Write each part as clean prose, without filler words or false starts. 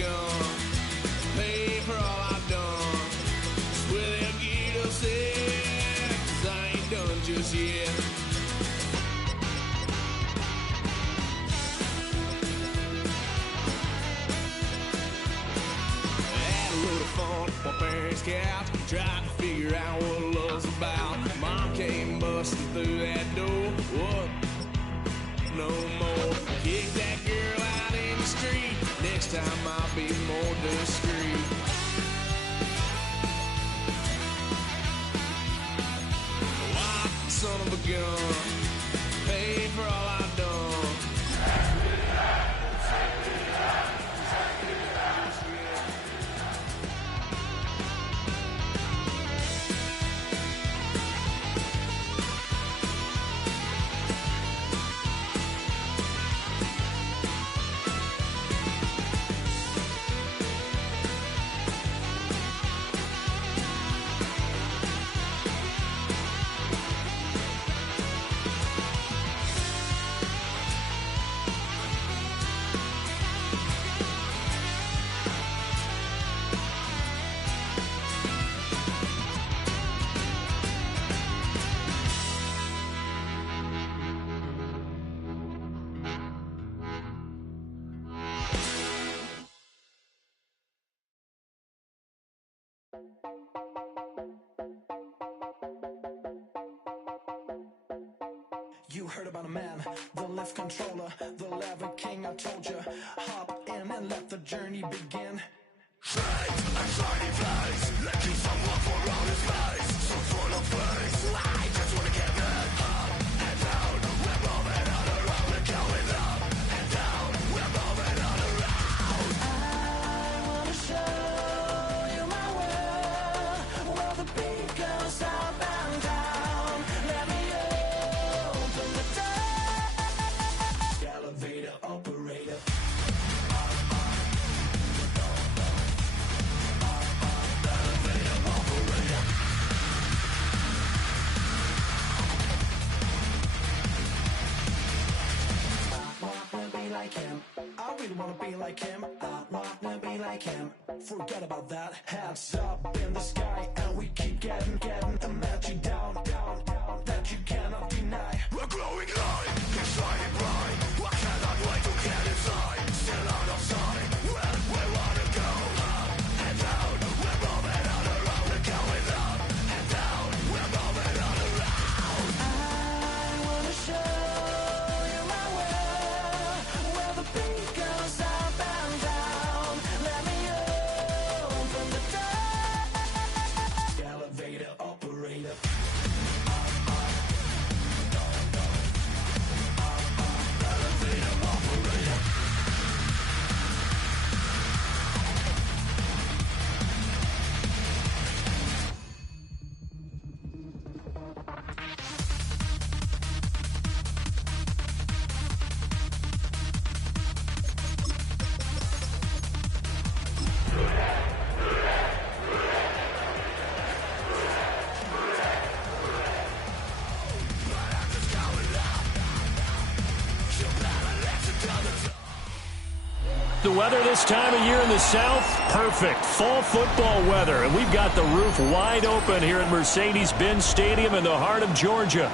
gun, pay for all I've done. Well, they'll get upset, 'cause I ain't done just yet. Had a load of fun on my parents' couch, tried to figure out what love's about. Mom came busting through that door. What? No more. Kick that girl out in the street. Next time I'll be more discreet. Wild son of a gun, paid for all I've done. You heard about a man, the lift controller, the lever king, I told you. Hop in and let the journey begin. Straight and shiny place, letting someone for around his face. So full of face, I just wanna get it up and down. We're moving on around, we're going up and down. We're moving on around. I wanna show you my world, where the beat goes up and down. Let me open the door. Elevator operator. Like him, I really wanna be like him. I wanna be like him. Forget about that. Hands up in the sky, and we keep getting and let you down, that you cannot deny. We're growing high, keep shining bright. I cannot wait to get inside. Still out of sight, where we wanna go. Up and down, we're moving on around. We're going up and down, we're moving on around. I wanna show you my world, where the beat goes up and down. Let me open the door. Elevator operator. Elevator operator. The weather this time of year in the South, perfect. Fall football weather. And we've got the roof wide open here at Mercedes-Benz Stadium in the heart of Georgia.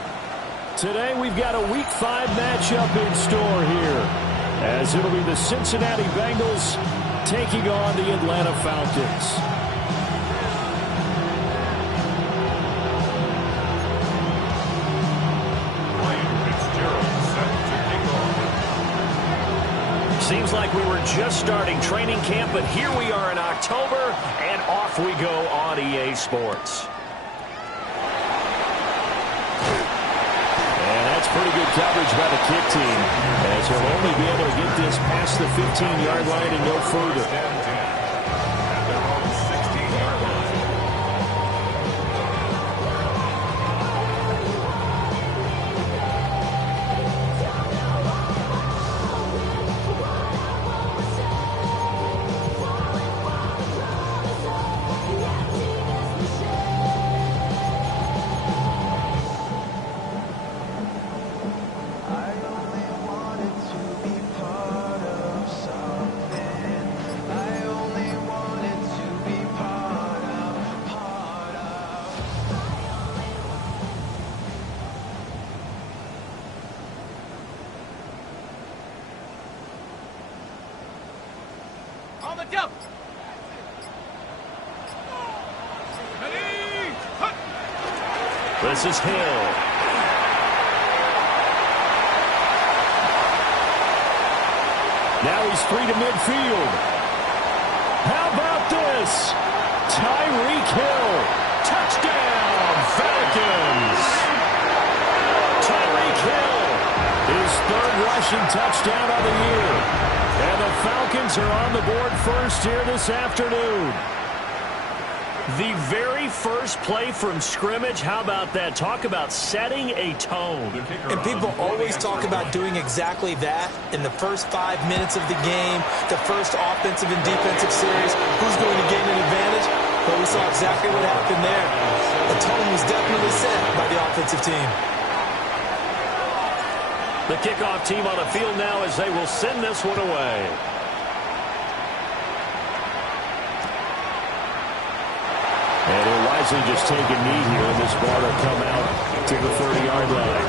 Today we've got a Week 5 matchup in store here, as it'll be the Cincinnati Bengals taking on the Atlanta Falcons. Seems like we were just starting training camp, but here we are in October, and off we go on EA Sports. And that's pretty good coverage by the kick team, as he'll only be able to get this past the 15-yard line and no further. I only wanted to be part of something. I On the double. This is Hill. Now he's free to midfield. How about this? Tyreek Hill. Touchdown, Falcons. Tyreek Hill. His third rushing touchdown of the year. And the Falcons are on the board first here this afternoon. The very first play from scrimmage, how about that? Talk about setting a tone. And people always talk about doing exactly that in the first 5 minutes of the game, the first offensive and defensive series. Who's going to gain an advantage? Well, we saw exactly what happened there. The tone was definitely set by the offensive team. The kickoff team on the field now as they will send this one away. And he'll wisely just take a knee here, and this ball will come out to the 30-yard line.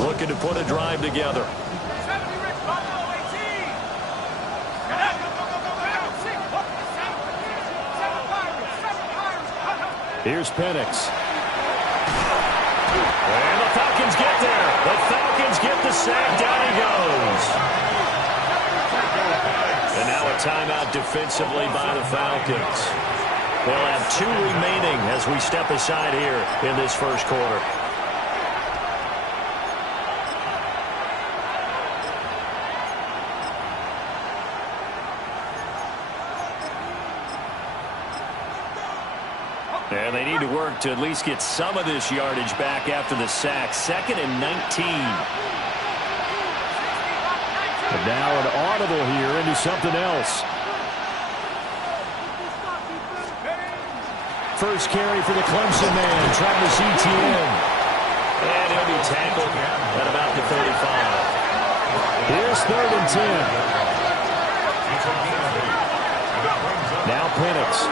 Looking to put a drive together. Here's Penix. And the Falcons get there. The Falcons get the sack. Down he goes. And now a timeout defensively by the Falcons. They'll have 2 remaining as we step aside here in this first quarter. And they need to work to at least get some of this yardage back after the sack. 2nd and 19. And now an audible here into something else. First carry for the Clemson man, Travis Etienne. And he'll be tackled at about the 35. Here's 3rd and 10. Now Penix.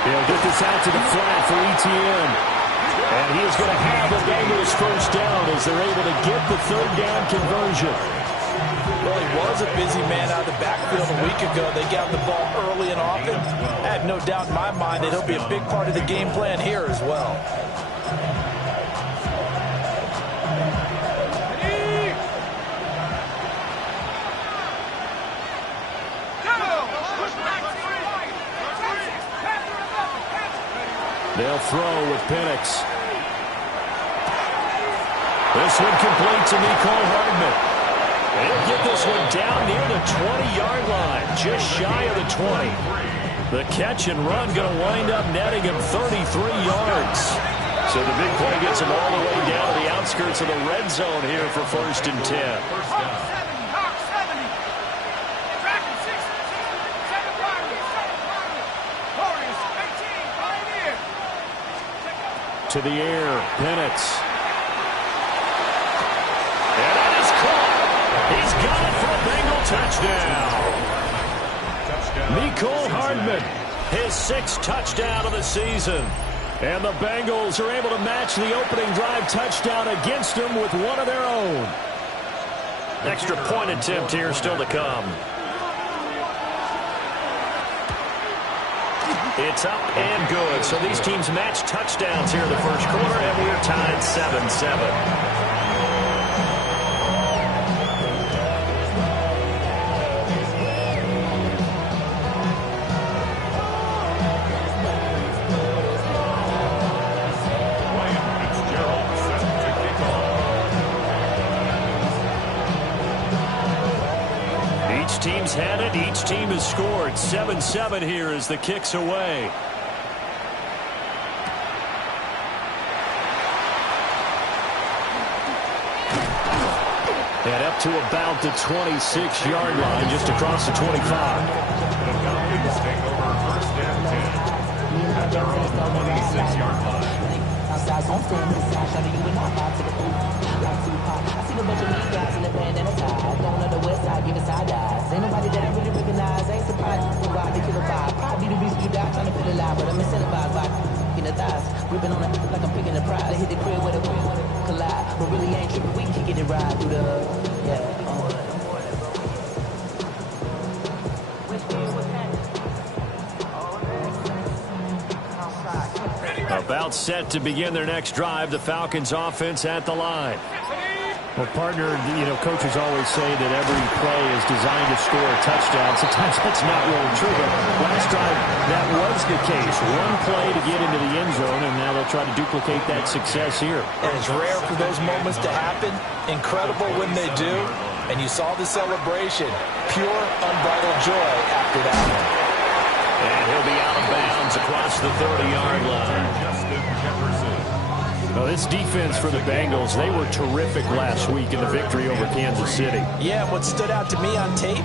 He'll get this out to the flat for Etienne. And he is going to have the Bengals first down as they're able to get the 3rd down conversion. Well, he was a busy man out of the backfield a week ago. They got the ball early and often. I have no doubt in my mind that he'll be a big part of the game plan here as well. They'll throw with Penix. This one complete to Nicole Hardman. They'll get this one down near the 20-yard line, just shy of the 20. The catch and run going to wind up netting him 33 yards. So the big play gets him all the way down to the outskirts of the red zone here for 1st and 10. To the air, Penix. And that is caught. He's got it for a Bengal touchdown. Nicole Hardman, his 6th touchdown of the season. And the Bengals are able to match the opening drive touchdown against them with one of their own. Extra point attempt here still to come. It's up and good. So these teams match touchdowns here in the first quarter, and we're tied 7-7. Each team's had it. Each team has scored. 7-7 here as the kick's away. And up to about the 26-yard line, just across the 25. The Falcons take over 1st and 10 at their own 26-yard line. Outside, so I'm staying inside. Shout to you and I vibe to the booth. Like Tupac. I see a bunch of me guys in the band and a tie. Don't know the west side, giving side eyes. Ain't nobody that I really recognize. Ain't surprised to ride the killer vibe. Probably the reason you die trying to feel alive, but I'm incentivized by in the thighs. Gripping on it like I'm picking a prize. They hit the crib with a collide. But really ain't tripping, we can get it right through the, About set to begin their next drive, the Falcons offense at the line. Well, partner, coaches always say that every play is designed to score a touchdown. Sometimes that's not really true, but last drive that was the case. One play to get into the end zone, and now they'll try to duplicate that success here. And it's rare for those moments to happen. Incredible when they do. And you saw the celebration. Pure, unbridled joy after that one. And he'll be out of bounds across the 30-yard line. Well, this defense for the Bengals, they were terrific last week in the victory over Kansas City. Yeah, what stood out to me on tape,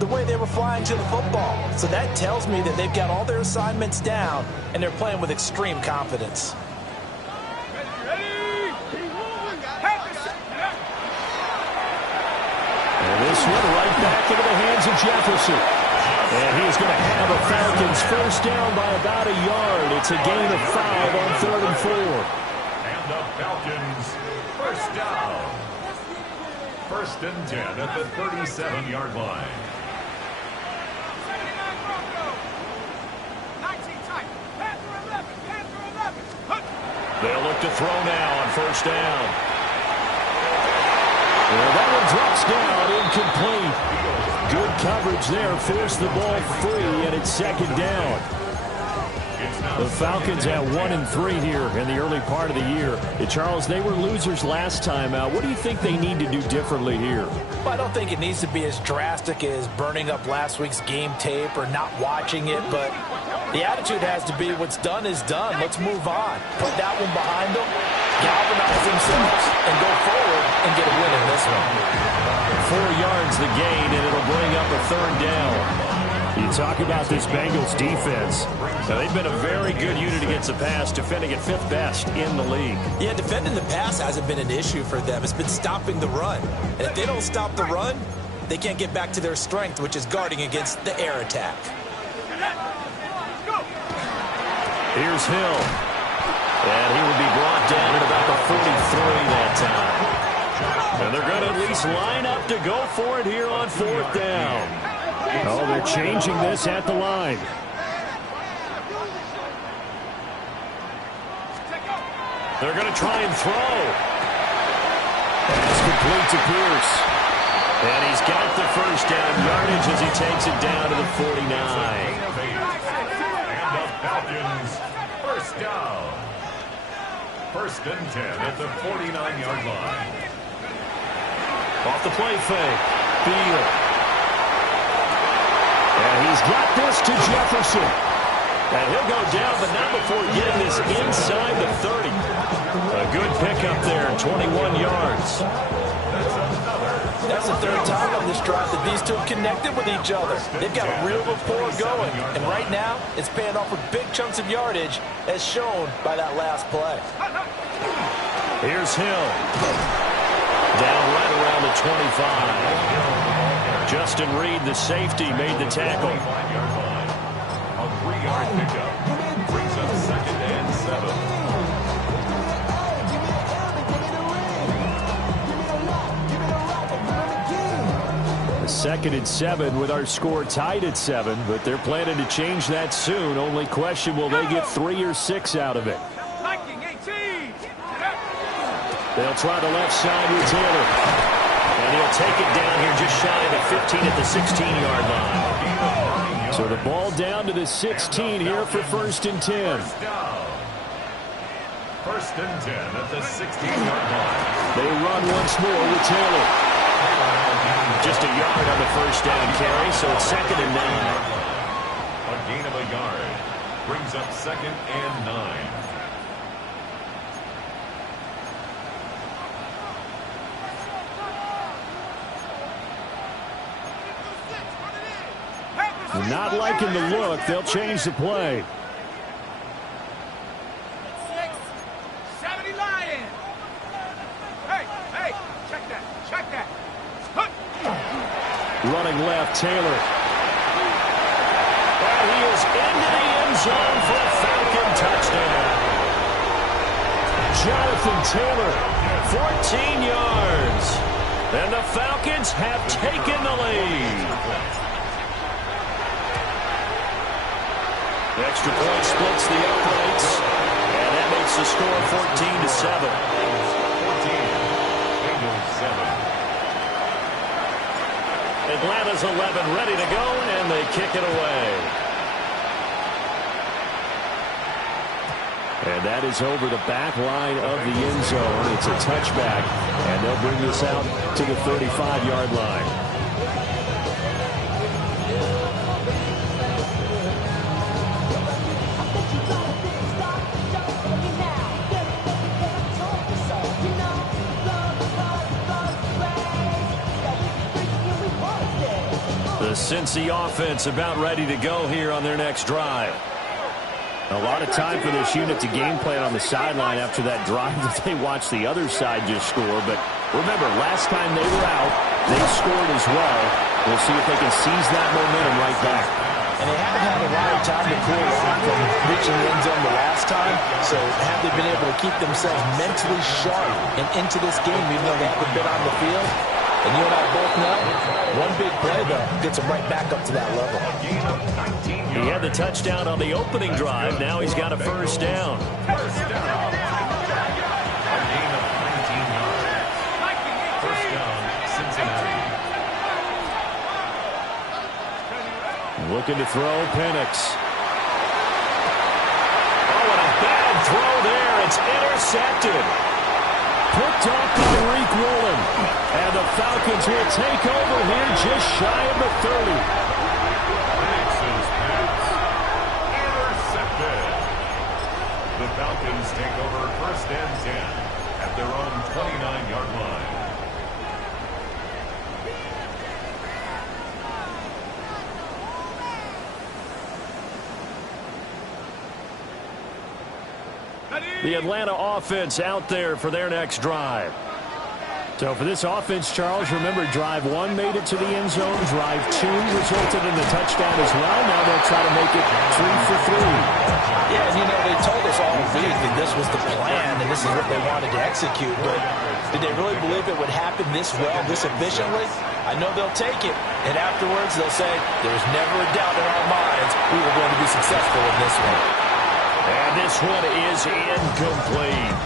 the way they were flying to the football. So that tells me that they've got all their assignments down, and they're playing with extreme confidence. And this one right back into the hands of Jefferson. And he is going to have a Falcons first down by about a yard. It's a gain of 5 on 3rd and 4. And the Falcons first down. 1st and 10 at the 37-yard line. They'll look to throw now on 1st down. Well, that one drops down, incomplete. Good coverage there, forced the ball free, and it's 2nd down. The Falcons at 1-3 here in the early part of the year. Charles, they were losers last time out. What do you think they need to do differently here? Well, I don't think it needs to be as drastic as burning up last week's game tape or not watching it, but the attitude has to be what's done is done. Let's move on. Put that one behind them, galvanize themselves, and go forward and get a win in this one. 4 yards the gain, and it'll bring up a 3rd down. You talk about this Bengals defense. Now, they've been a very good unit against the pass, defending at 5th best in the league. Yeah, defending the pass hasn't been an issue for them. It's been stopping the run. And if they don't stop the run, they can't get back to their strength, which is guarding against the air attack. Here's Hill. And he will be brought down at about the 43 that time. And they're going to at least line up to go for it here on 4th down. Oh, they're changing this at the line. They're going to try and throw. Pass complete to Pierce. And he's got the first down yardage as he takes it down to the 49. And the Falcons first down. 1st and 10 at the 49-yard line. Off the play fake. Beal. And he's got this to Jefferson. And he'll go down, but not before getting this inside the 30. A good pickup there, 21 yards. That's the 3rd time on this drive that these two have connected with each other. They've got a real rapport going. And right now, it's paying off with big chunks of yardage, as shown by that last play. Here's Hill. Down right around the 25. Justin Reed, the safety, made the tackle. A 3-yard pickup brings up 2nd and 7. 2nd and 7 with our score tied at 7, but they're planning to change that soon. Only question, will they get 3 or 6 out of it? They'll try the left side with Taylor. And he'll take it down here just shy of the 15 at the 16-yard line. So the ball down to the 16 here for 1st and 10. 1st and 10 at the 16-yard line. They run once more with Taylor. Just a yard on the first down carry, so it's 2nd and 9. A gain of a yard brings up 2nd and 9. Not liking the look. They'll change the play. Running left, Taylor. And he is into the end zone for a Falcon touchdown. Jonathan Taylor, 14 yards. And the Falcons have taken the lead. The extra point splits the uprights. And that makes the score 14-7. 14, Atlanta's 11 ready to go, and they kick it away. And that is over the back line of the end zone. It's a touchback, and they'll bring this out to the 35-yard line. The Cincy offense about ready to go here on their next drive. A lot of time for this unit to game plan on the sideline after that drive that they watched the other side just score. But remember, last time they were out, they scored as well. We'll see if they can seize that momentum right back. And they haven't had a lot of time to cool off from reaching the end zone the last time. So have they been able to keep themselves mentally sharp and into this game, even though they haven't been on the field? And you and I both know, one big play, though, gets him right back up to that level. He had the touchdown on the opening drive. Now he's got a first down. First down. A gain of 19 yards. First down, Cincinnati. Looking to throw, Penix. Oh, and a bad throw there. It's intercepted. Picked up by Reek Woolen. And the Falcons will take over here just shy of the 30. Penix's pass. Intercepted. The Falcons take over first and 10 at their own 29-yard line. The Atlanta offense out there for their next drive. So for this offense, Charles, remember, drive 1 made it to the end zone. Drive 2 resulted in a touchdown as well. Now they'll try to make it 3 for 3. Yeah, and you know, they told us all week that this was the plan and this is what they wanted to execute. But did they really believe it would happen this well, this efficiently? I know they'll take it. And afterwards, they'll say, there was never a doubt in our minds we were going to be successful in this one. And this one is incomplete.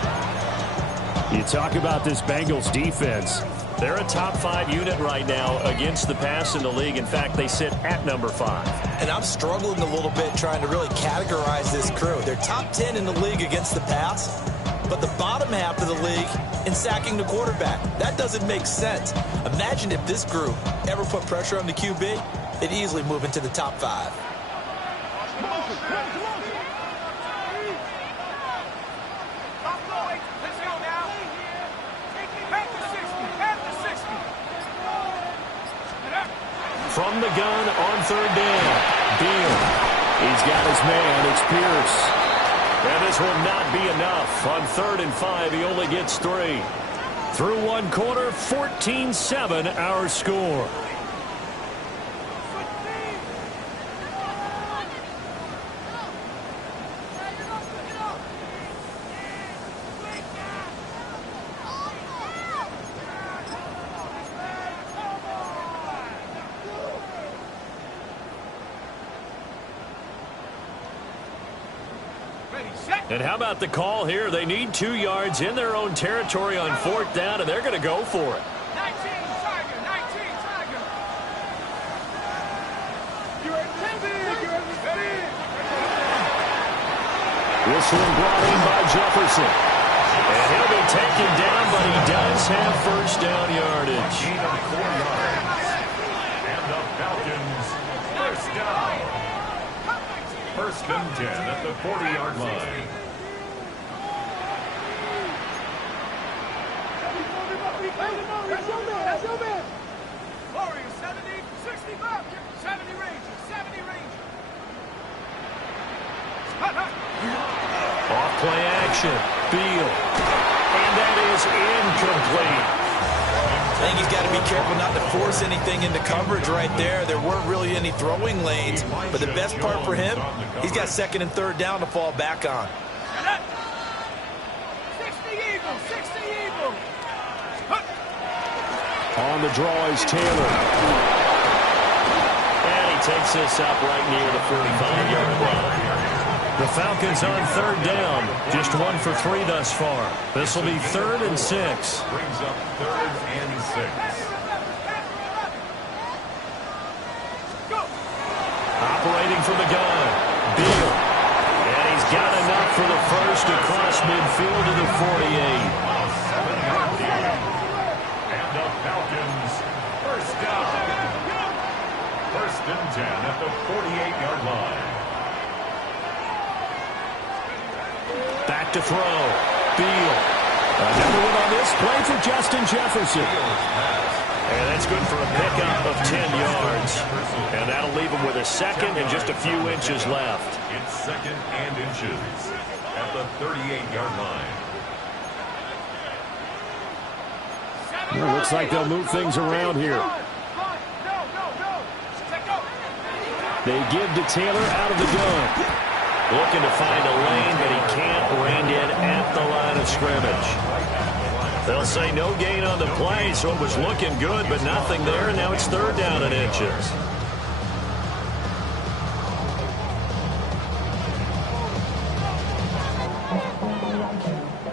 You talk about this Bengals defense. They're a top 5 unit right now against the pass in the league. In fact, they sit at number 5. And I'm struggling a little bit trying to really categorize this crew. They're top 10 in the league against the pass, but the bottom half of the league in sacking the quarterback. That doesn't make sense. Imagine if this group ever put pressure on the QB, they'd easily move into the top 5. From the gun on third down. Beal. He's got his man. It's Pierce. And this will not be enough. On 3rd and 5, he only gets 3. Through one quarter, 14-7 our score. And how about the call here? They need 2 yards in their own territory on 4th down, and they're going to go for it. 19 Tiger, 19 Tiger. You're ready. This one brought in by Jefferson. And he'll be taken down, but he does have first down yardage. Gain of 4 yards. And the Falcons, first down. First and 10 at the 40-yard line. Warriors 70, 65, 70 Rangers, 70 Rangers. Off play action. Beal. And that is incomplete. I think he's got to be careful not to force anything into coverage right there. There weren't really any throwing lanes, but the best part for him, he's got second and third down to fall back on. 60 Eagles, 60 Eagles. On the draw is Taylor. And he takes this up right near the 45-yard line. The Falcons on third down. Just 1 for 3 thus far. This will be 3rd and 6. Brings up 3rd and 6. Operating from the gun. Beal. And he's got enough for the first across midfield to the 48. 7-yard gain. And the Falcons first down. 1st and 10 at the 48-yard line. Back to throw. Beal. Another one on this play for Justin Jefferson. And that's good for a pickup of 10 yards. And that'll leave him with a second and just a few inches left. It's 2nd and inches at the 38-yard line. Well, looks like they'll move things around here. They give to Taylor out of the gun. Looking to find a lane, but he can't rein in at the line of scrimmage. They'll say no gain on the play, so it was looking good, but nothing there, and now it's 3rd down and inches.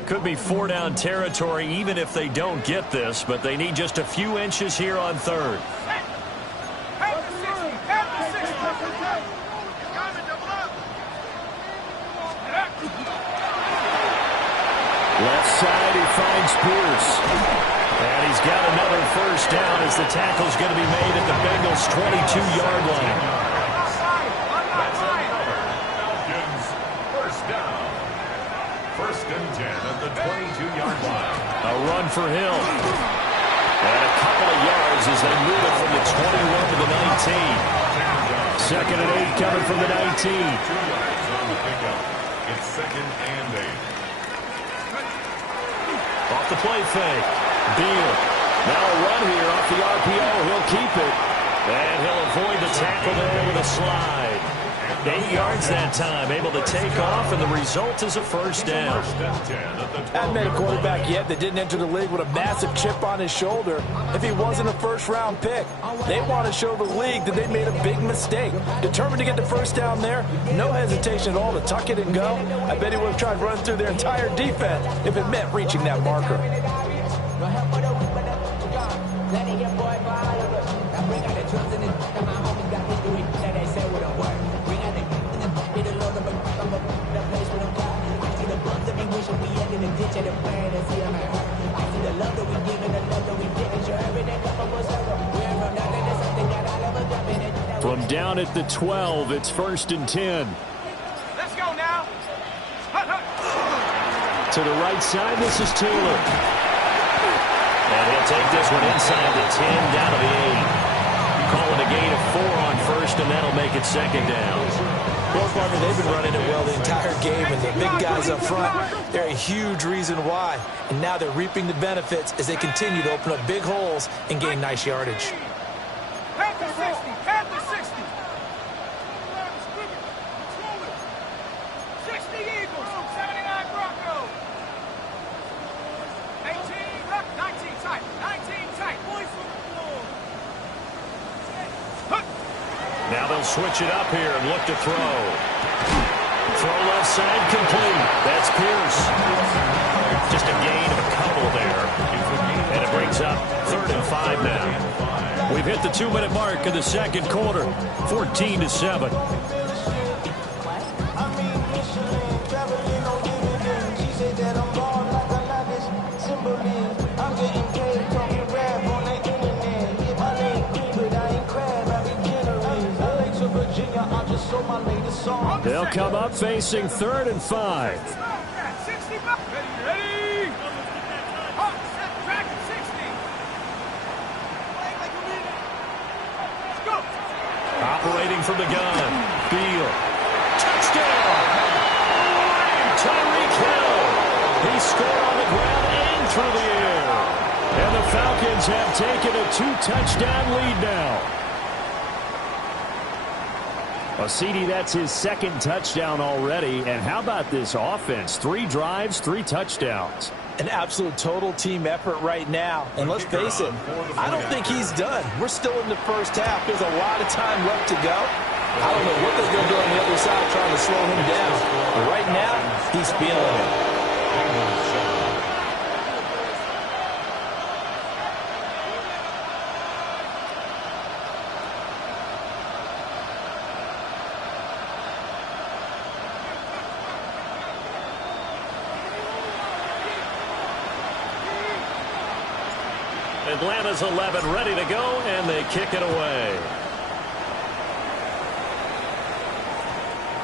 Could be 4-down territory even if they don't get this, but they need just a few inches here on 3rd. Left side, he finds Pierce. And he's got another first down as the tackle's going to be made at the Bengals' 22-yard line. That's another Falcons first down. 1st and 10 at the 22-yard line. A run for Hill. And a couple of yards as they move it from the 21 to the 19. 2nd and 8 coming from the 19. 2 yards on the pickup. It's 2nd and 8. Off the play fake. Beal. Now a run here off the RPO. He'll keep it. And he'll avoid the tackle there with a slide. 8 yards that time. Able to take off, and the result is a first down. Hadn't met a quarterback yet that didn't enter the league with a massive chip on his shoulder if he wasn't a first-round pick. They want to show the league that they made a big mistake. Determined to get the first down there, no hesitation at all to tuck it and go. I bet he would have tried running through their entire defense if it meant reaching that marker. From down at the 12, it's 1st and 10. Let's go now. To the right side, this is Taylor. And he'll take this one inside the 10, down to the 8. Calling a gain of 4 on 1st, and that'll make it 2nd down. Well, partner, they've been running it well the entire game, and the big guys up front, they're a huge reason why. And now they're reaping the benefits as they continue to open up big holes and gain nice yardage. Panther 60, Panther 60. 60 Eagles, 79 Broncos. 18, 19 tight, 19 tight. Boys on the floor. Now they'll switch it up here and look to throw. Throw left side complete. That's Pierce. Just a gain of a couple there. And it brings up 3rd and 5 now. We've hit the 2-minute mark of the 2nd quarter. 14-7. They'll come up facing 3rd and 5. 60, ready? Track 60. Let's go. Operating from the gun. Beal. Touchdown! Tyreek Hill. He scored on the ground and through the air. And the Falcons have taken a 2-touchdown lead now. Well, CD, that's his second touchdown already. And how about this offense? 3 drives, 3 touchdowns. An absolute total team effort right now. And let's face it, I don't think he's done. We're still in the first half. There's a lot of time left to go. I don't know what they're going to do on the other side trying to slow him down. But right now, he's feeling it. Atlanta's 11 ready to go, and they kick it away.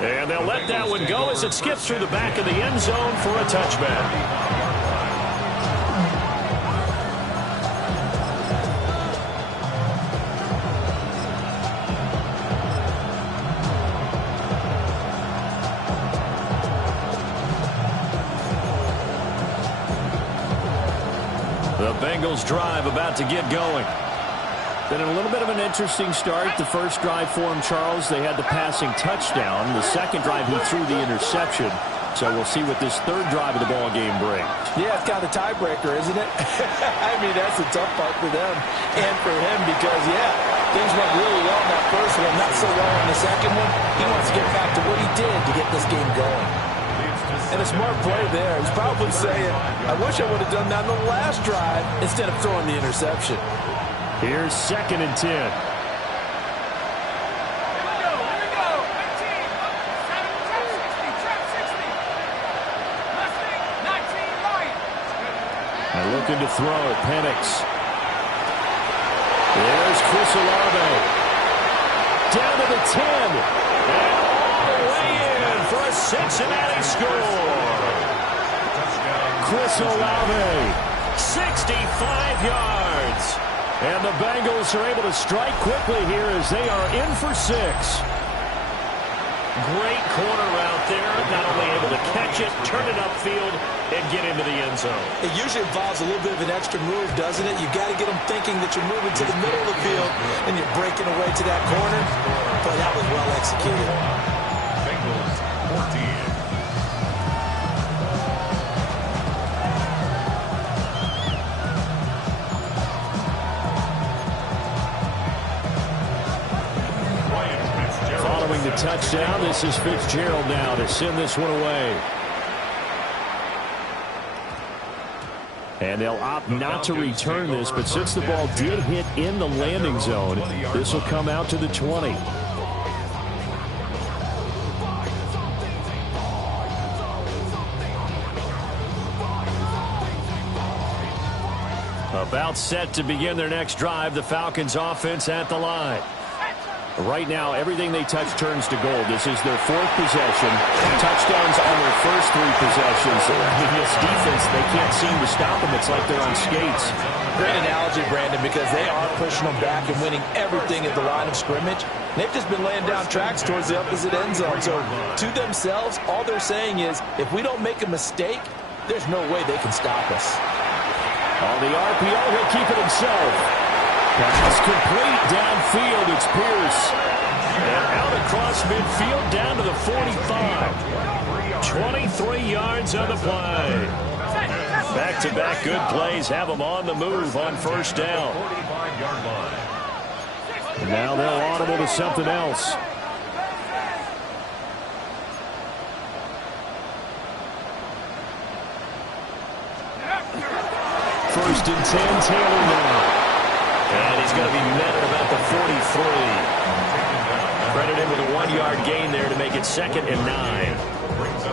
And they'll let that one go as it skips through the back of the end zone for a touchback. The Bengals drive about to get going. Been a little bit of an interesting start. The first drive for him, Charles, they had the passing touchdown. The second drive, he threw the interception. So we'll see what this third drive of the ball game brings. Yeah, it's kind of a tiebreaker, isn't it? I mean, that's a tough part for them and for him because, yeah, things went really well in that first one, not so well in the second one. He wants to get back to what he did to get this game going. And a smart play there. He's probably saying, I wish I would have done that on the last drive instead of throwing the interception. Here's 2nd and 10. Here we go. 18. Trap 60. Mustang, 19 right. And looking to throw, Penix. There's Chris Olave. Down to the 10. And all the way in for a Cincinnati score. Chris Olave, 65 yards. And the Bengals are able to strike quickly here as they are in for 6. Great corner route there. Not only able to catch it, turn it upfield, and get into the end zone. It usually involves a little bit of an extra move, doesn't it? You got to get them thinking that you're moving to the middle of the field and you're breaking away to that corner. But that was well executed. Bengals 14. Following the touchdown, this is Fitzgerald now to send this one away. And they'll opt not to return this, but since the ball did hit in the landing zone, this will come out to the 20. About set to begin their next drive, the Falcons offense at the line. Right now, everything they touch turns to gold. This is their 4th possession. Touchdowns on their first 3 possessions. I mean, this defense, they can't seem to stop them. It's like they're on skates. Great analogy, Brandon, because they are pushing them back and winning everything at the line of scrimmage. They've just been laying down tracks towards the opposite end zone. So to themselves, all they're saying is, if we don't make a mistake, there's no way they can stop us. On the RPO, he'll keep it himself. Pass complete downfield. It's Pierce. And out across midfield down to the 45. 23 yards on the play. Back-to-back good plays have them on the move on first down. And now they'll audible to something else. First and 10, Taylor now. And he's going to be met at about the 43. Credit him with a 1-yard gain there to make it 2nd and 9.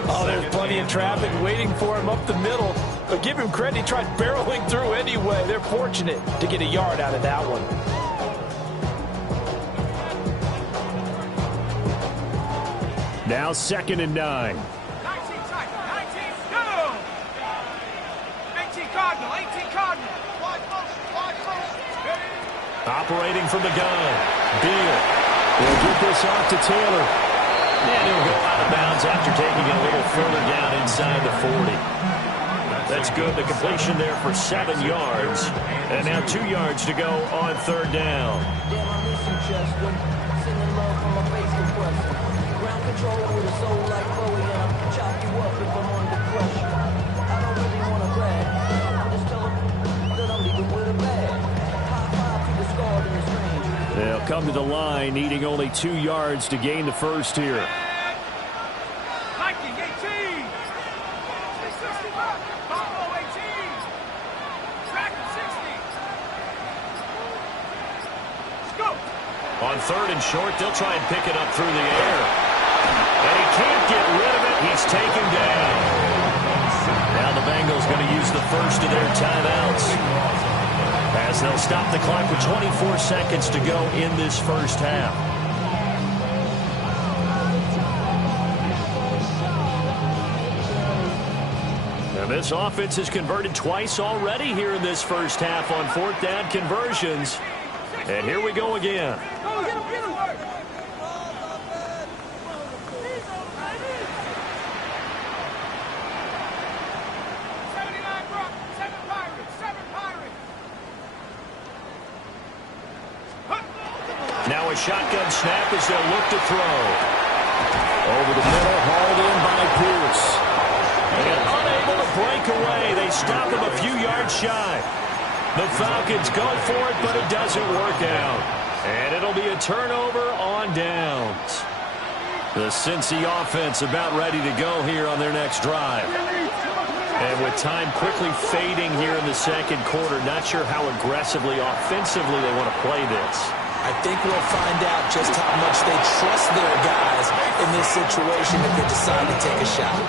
Oh, there's plenty of traffic waiting for him up the middle. But give him credit, he tried barreling through anyway. They're fortunate to get a yard out of that one. Now 2nd and 9. 19 tight. 19, go! 18 Cardinal. Operating from the gun. Beal will get this off to Taylor. And he'll go out of bounds after taking it a little further down inside the 40. That's good. The completion there for 7 yards. And now 2 yards to go on third down. Damn, I miss you, Chester. Sending love from my face compressor. Ground control with a soul like Bowie, and I'll chop you up if I'm under pressure. I don't really want to brag. I'm just telling that I'm leaving with a bag. High five to the scarred in the strange. They'll come to the line, needing only 2 yards to gain the first here. Viking 18. 365. Buffalo 18. Dragon 60. Let's go. On third and short, they'll try and pick it up through the air. And he can't get rid of it. He's taken down. Now the Bengals going to use the first of their timeouts, as they'll stop the clock with 24 seconds to go in this first half. And this offense has converted twice already here in this first half on fourth down conversions. And here we go again. Go, get him, get him. 79 Brock, 7 Pirates, 7 Pirates. Now a shotgun snap as they'll look to throw. Over the middle, hauled in by Pierce. And unable to break away. They stop him a few yards shy. The Falcons go for it, but it doesn't work out. And it'll be a turnover on downs. The Cincy offense about ready to go here on their next drive. And with time quickly fading here in the second quarter, not sure how aggressively, offensively they want to play this. I think we'll find out just how much they trust their guys in this situation if they decide to take a shot.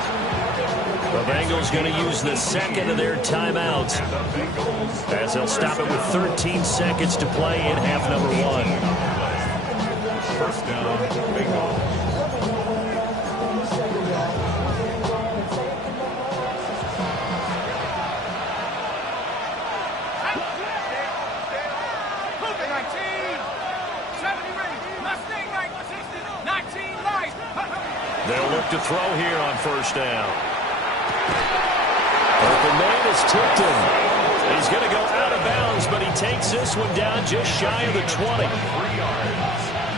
The Bengals going to use the second of their timeouts, as they'll stop it with 13 seconds to play in half number 1. First down, Bengals. Cougar 19. 70 ring. Mustang 19 light. They'll look to throw here on first down. But the man is tipped him. He's going to go out of bounds, but he takes this one down just shy of the 20.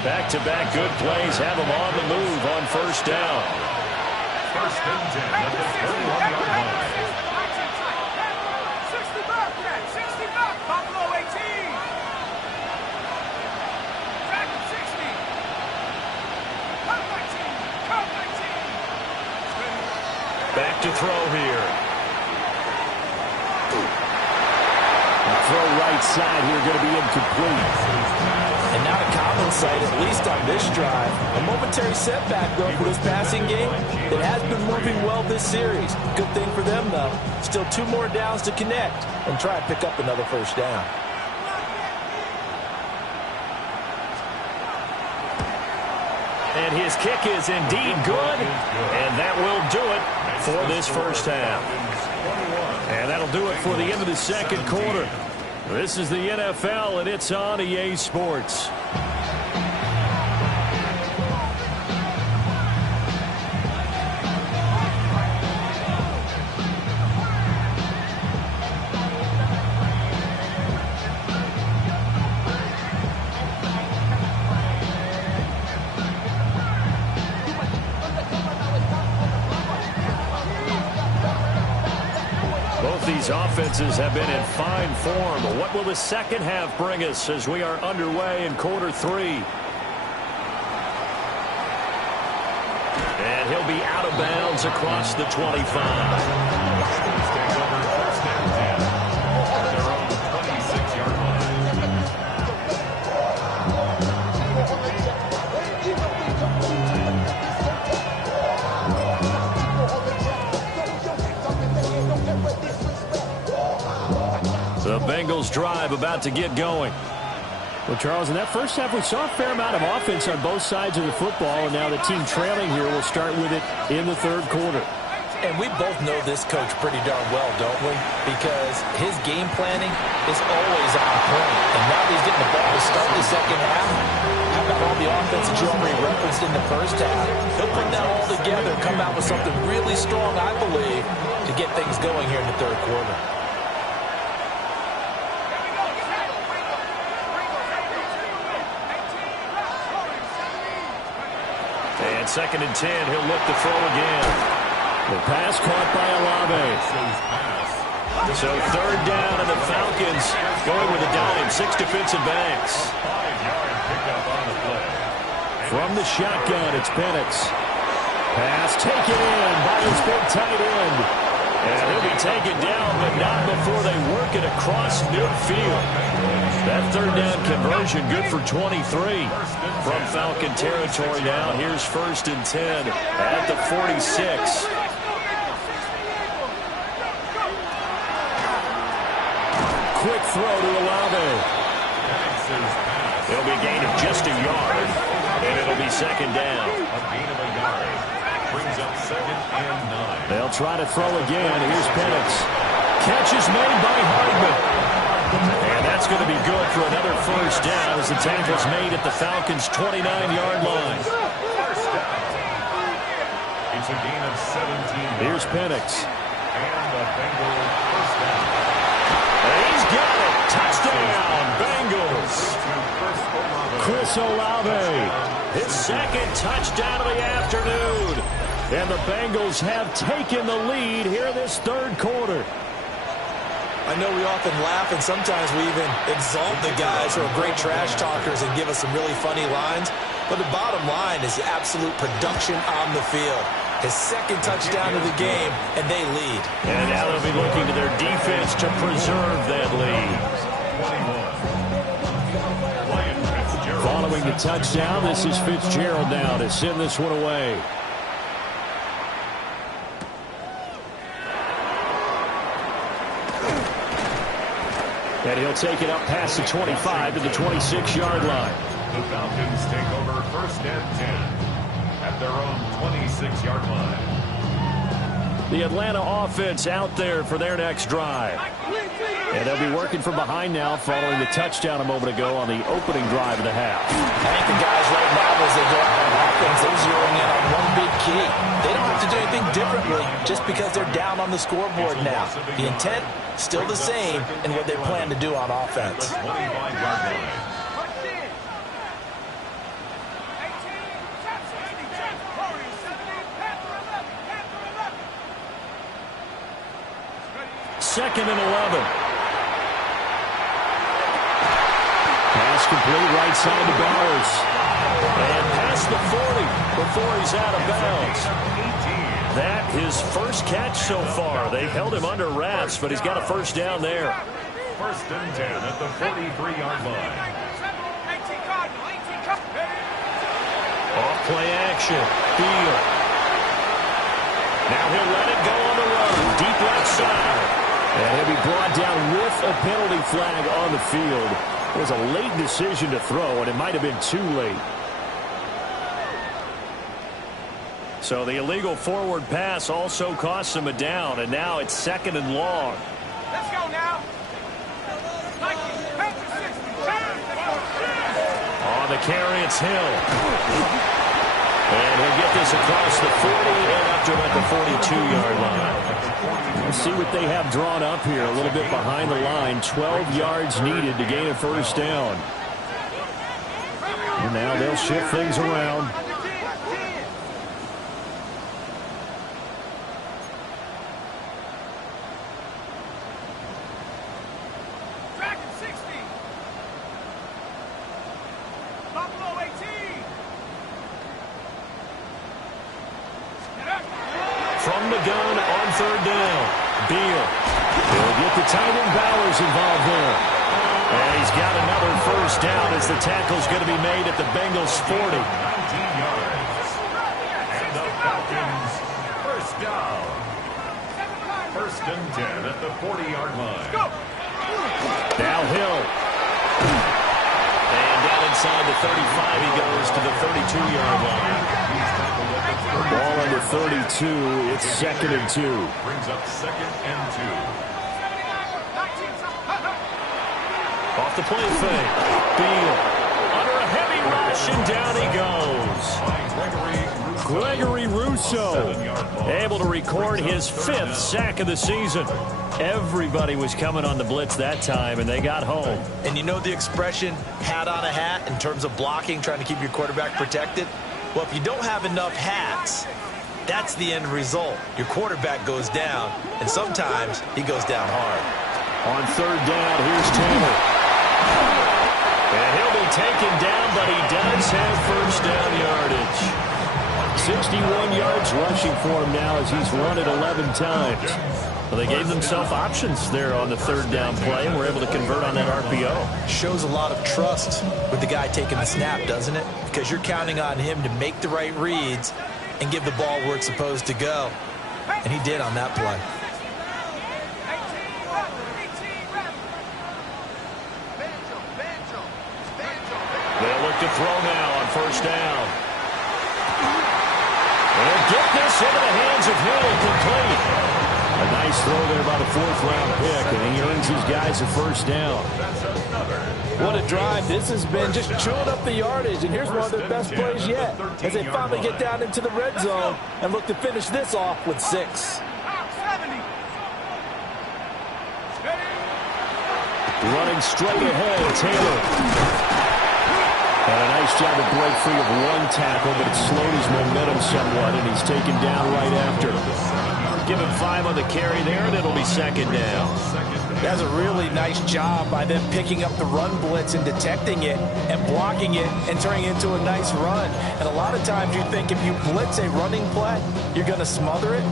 Back-to-back good plays have him on the move on first down. First and 10 at the 31-yard line. 60 back, 60 back. Buffalo 18. Dragon 60. Come 19. Come 19. Back to throw here. Throw right side here going to be incomplete. And not a common sight, at least on this drive. A momentary setback, though, for this passing game. It has been moving well this series. Good thing for them, though. Still 2 more downs to connect and try and pick up another first down. And his kick is indeed good. And that will do it for this first half. And that'll do it for the end of the second quarter. This is the NFL, and it's on EA Sports. These offenses have been in fine form. What will the second half bring us as we are underway in quarter 3? And he'll be out of bounds across the 25. Takes over first and 10 at their own 26-yard line. The Bengals drive about to get going. Well, Charles, in that first half, we saw a fair amount of offense on both sides of the football, and now the team trailing here will start with it in the third quarter. And we both know this coach pretty darn well, don't we? Because his game planning is always on point. And now that he's getting the ball to start the second half, how about all the offense that you already referenced in the first half? He'll put that all together and come out with something really strong, I believe, to get get things going here in the third quarter. And 2nd and 10, he'll look to throw again. The pass caught by Olave. So 3rd down, and the Falcons going with a dime. 6 defensive backs. 5-yard pickup on the play. From the shotgun, it's Penix. Pass taken in by his big tight end. And he'll be taken down, but not before they work it across midfield. That 3rd down conversion good for 23 from Falcon territory now. Here's 1st and 10 at the 46. Quick throw to Olave. It'll be a gain of just a yard, and it'll be 2nd down. A gain of a yard. Brings up 2nd and 9. They'll try to throw again. Here's Penix. Catch is made by Hardman. And that's going to be good for another 1st down as the tackle's made at the Falcons' 29-yard line. It's a gain of 17. Here's Penix. And the Bengals 1st down. He's got it. Touchdown, Bengals. Chris Olave, his 2nd touchdown of the afternoon. And the Bengals have taken the lead here this 3rd quarter. I know we often laugh, and sometimes we even exalt the guys who are great trash talkers and give us some really funny lines. But the bottom line is the absolute production on the field. His 2nd touchdown of the game, and they lead. And now they'll be looking to their defense to preserve that lead. Following the touchdown, this is Fitzgerald now to send this one away. And he'll take it up past the 25 to the 26-yard line. The Falcons take over 1st and 10 at their own 26-yard line. The Atlanta offense out there for their next drive. And they'll be working from behind now following the touchdown a moment ago on the opening drive of the half. I think the guys right now, as they go out on offense, they're zeroing in on one big key. They don't have to do anything differently just because they're down on the scoreboard now. The intent, still the same, and what they plan to do on offense. 25-yard line. 2nd and 11. Pass complete right side to Bowers. And past the 40 before he's out of bounds. That his 1st catch so far. They've held him under wraps, but he's got a 1st down there. 1st and 10 at the 43-yard line. Off play action. Beal. Now he'll let it go on the run. Deep left side. And he'll be brought down with a penalty flag on the field. It was a late decision to throw, and it might have been too late. So the illegal forward pass also cost him a down, and now it's 2nd and long. Let's go now. On the carry, it's Hill. And he'll get this across the 40 and up to about the 42-yard line. Let's see what they have drawn up here. A little bit behind the line. 12 yards needed to gain a 1st down. And now they'll shift things around. From the gun on 3rd down. Beal. He'll get the tight end Bowers involved there. And he's got another 1st down as the tackle's going to be made at the Bengals 40. 19 yards. And the Falcons 1st down. 1st and 10 at the 40-yard line. Now Hill. And down inside the 35 he goes to the 32-yard line. Ball under 32. It's 2nd and 2. Brings up 2nd and 2. Off the play fake. Beal under a heavy rush, and down he goes. By Gregory Gregory Rousseau, able to record his 5th sack of the season. Everybody was coming on the blitz that time, and they got home. And you know the expression, hat on a hat, in terms of blocking, trying to keep your quarterback protected? Well, if you don't have enough hats, that's the end result. Your quarterback goes down, and sometimes he goes down hard. On 3rd down, here's Taylor. And he'll be taken down, but he does have first down yardage. 61 yards rushing for him now as he's run it 11 times. Well, they gave themselves options there on the 3rd down play and were able to convert on that RPO. Shows a lot of trust with the guy taking the snap, doesn't it? Because you're counting on him to make the right reads and give the ball where it's supposed to go. And he did on that play. They'll look to throw now on 1st down. And get this into the hands of Hill, complete. A nice throw there by the 4th-round pick, and he earns his guys a first down. What a drive this has been, just chewing up the yardage, and here's one of their best plays yet as they finally get down into the red zone and look to finish this off with 6. Running straight ahead, Taylor. And a nice job to break free of one tackle, but it slowed his momentum somewhat, and he's taken down right after. Give him 5 on the carry there, and it'll be 2nd down. That's a really nice job by them picking up the run blitz and detecting it and blocking it and turning it into a nice run. And a lot of times you think if you blitz a running play, you're going to smother it.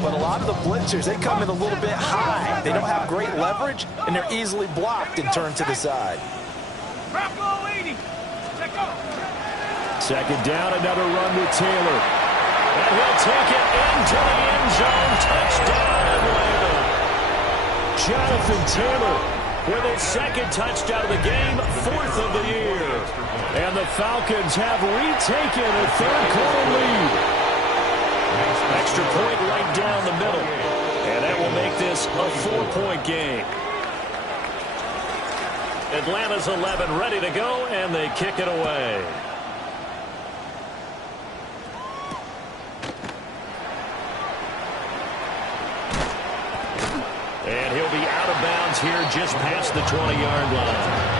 But a lot of the blitzers, they come in a little bit high. They don't have great leverage, and they're easily blocked and turned to the side. 2nd down, another run with Taylor. And he'll take it into the end zone. Touchdown, Atlanta. Jonathan Taylor with his 2nd touchdown of the game, 4th of the year. And the Falcons have retaken a 3rd-quarter lead. Extra point right down the middle. And that will make this a 4-point game. Atlanta's 11 ready to go, and they kick it away. And he'll be out of bounds here just past the 20-yard line.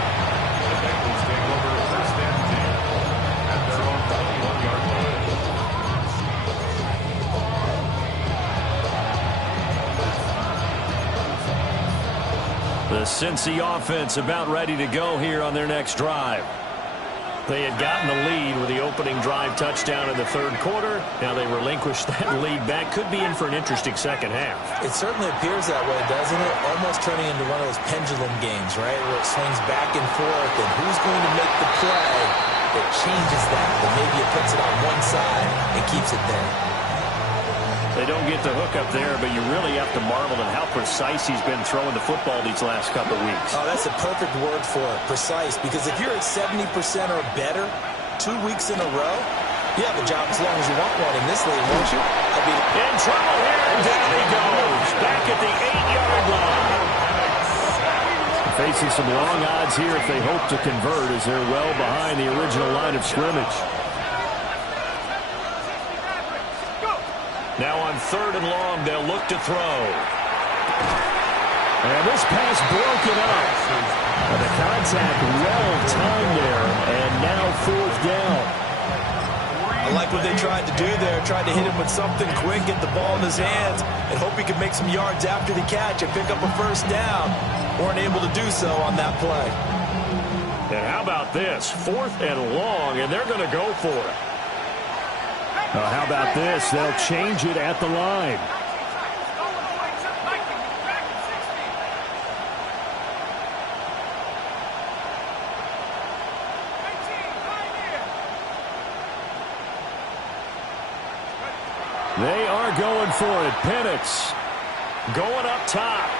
The Cincy offense about ready to go here on their next drive. They had gotten the lead with the opening drive touchdown in the 3rd quarter. Now they relinquished that lead back. Could be in for an interesting second half. It certainly appears that way, doesn't it? Almost turning into one of those pendulum games, right? Where it swings back and forth, and who's going to make the play that changes that? That maybe it puts it on one side and keeps it there. They don't get the hook up there, but you really have to marvel at how precise he's been throwing the football these last couple of weeks. Oh, that's a perfect word for it, precise, because if you're at 70% or better 2 weeks in a row, you have a job as long as you want one in this league, won't you? In trouble here, and down he goes, back at the 8-yard line. Facing some long odds here if they hope to convert as they're well behind the original line of scrimmage. Now on 3rd and long, they'll look to throw. And this pass broken up. And the contact well timed there, and now 4th down. I like what they tried to do there, tried to hit him with something quick, get the ball in his hands, and hope he could make some yards after the catch and pick up a first down. Weren't able to do so on that play. And how about this? 4th and long, and they're going to go for it. How about this? They'll change it at the line. They are going for it. Penix going up top.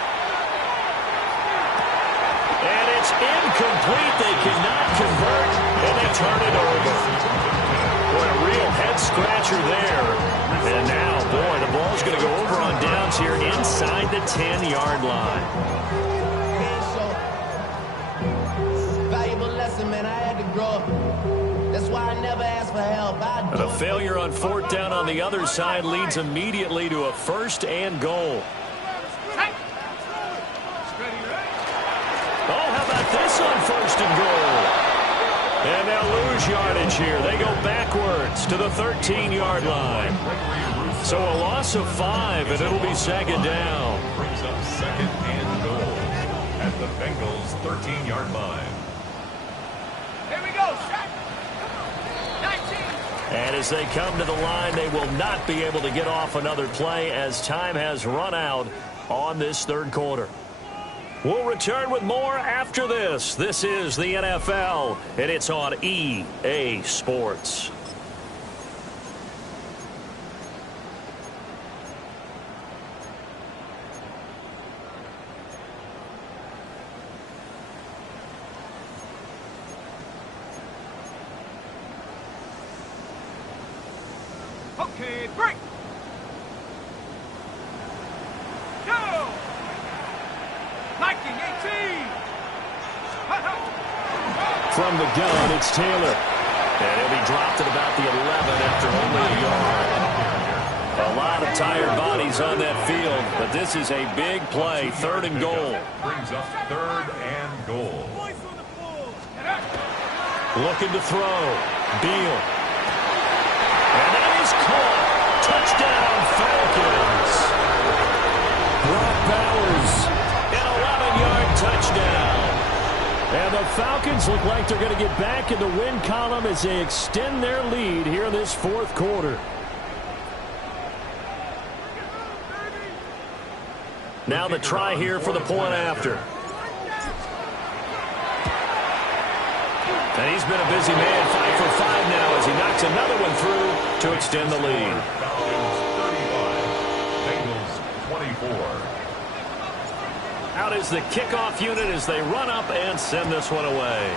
And it's incomplete. They cannot convert, and they turn it over. Boy, a real head-scratcher there. And now, boy, the ball's going to go over on downs here inside the 10-yard line. Valuable lesson, man. I had to grow up. That's why I never never ask for help. And a failure on fourth down on the other side leads immediately to a first and goal. Oh, how about this on first and goal? And they'll lose yardage here. They go backwards to the 13-yard line. So a loss of 5, and it'll be second down. Brings up second and goal at the Bengals' 13-yard line. Here we go, set. 19. And as they come to the line, they will not be able to get off another play as time has run out on this third quarter. We'll return with more after this. This is the NFL, and it's on EA Sports. Okay, break. Go. 1918. From the gun, it's Taylor. And he'll be dropped at about the 11 after only a yard. A lot of tired bodies on that field, but this is a big play, third and goal. Brings up third and goal. Looking to throw. Beal. And that is caught. Touchdown, Falcons. Brock Bowers, an 11-yard touchdown. And the Falcons look like they're going to get back in the win column as they extend their lead here in this fourth quarter. Now the try here for the point after. And he's been a busy man, 5 for 5 now as he knocks another one through to extend the lead. Falcons 35, Bengals 24. Out is the kickoff unit as they run up and send this one away.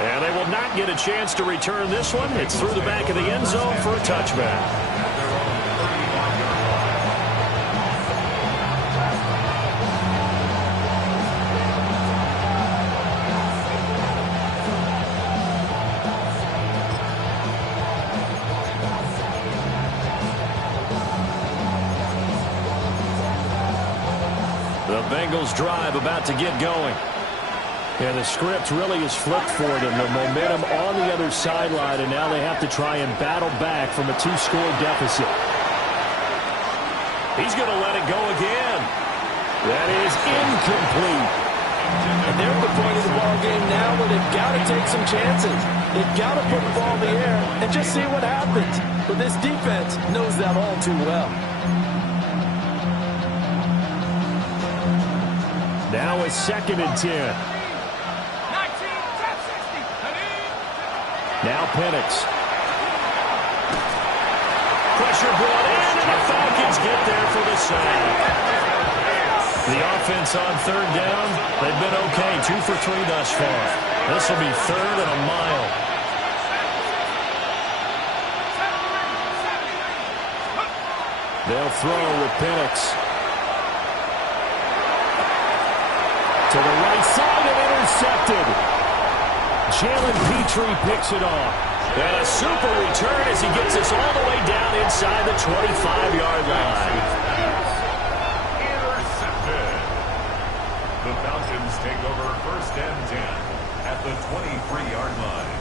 And they will not get a chance to return this one. It's through the back of the end zone for a touchback. The Bengals drive about to get going. And the script really is flipped for them. The momentum on the other sideline, and now they have to try and battle back from a 2-score deficit. He's going to let it go again. That is incomplete. And they're at the point of the ball game now where they've got to take some chances. They've got to put the ball in the air and just see what happens. But this defense knows that all too well. Now it's second and 10. 19, 10, 60. Now Penix. Pressure brought in, and the Falcons get there for the sack. The offense on third down, they've been okay, 2 for 3 thus far. This will be third and a mile. They'll throw with Penix. To the right side and intercepted. Jalen Petrie picks it off. And a super return as he gets us all the way down inside the 25-yard line. Intercepted. The Falcons take over first and 10 at the 23-yard line.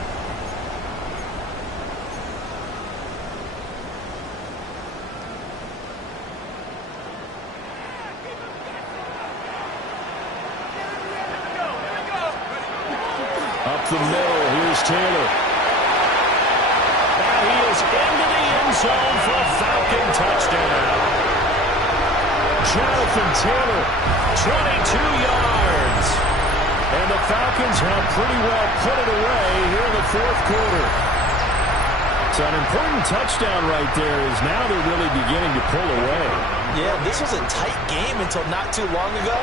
Up the middle, here's Taylor. And he is into the end zone for a Falcon touchdown. Jonathan Taylor, 22 yards. And the Falcons have pretty well put it away here in the fourth quarter. So an important touchdown right there is now they're really beginning to pull away. Yeah, this was a tight game until not too long ago.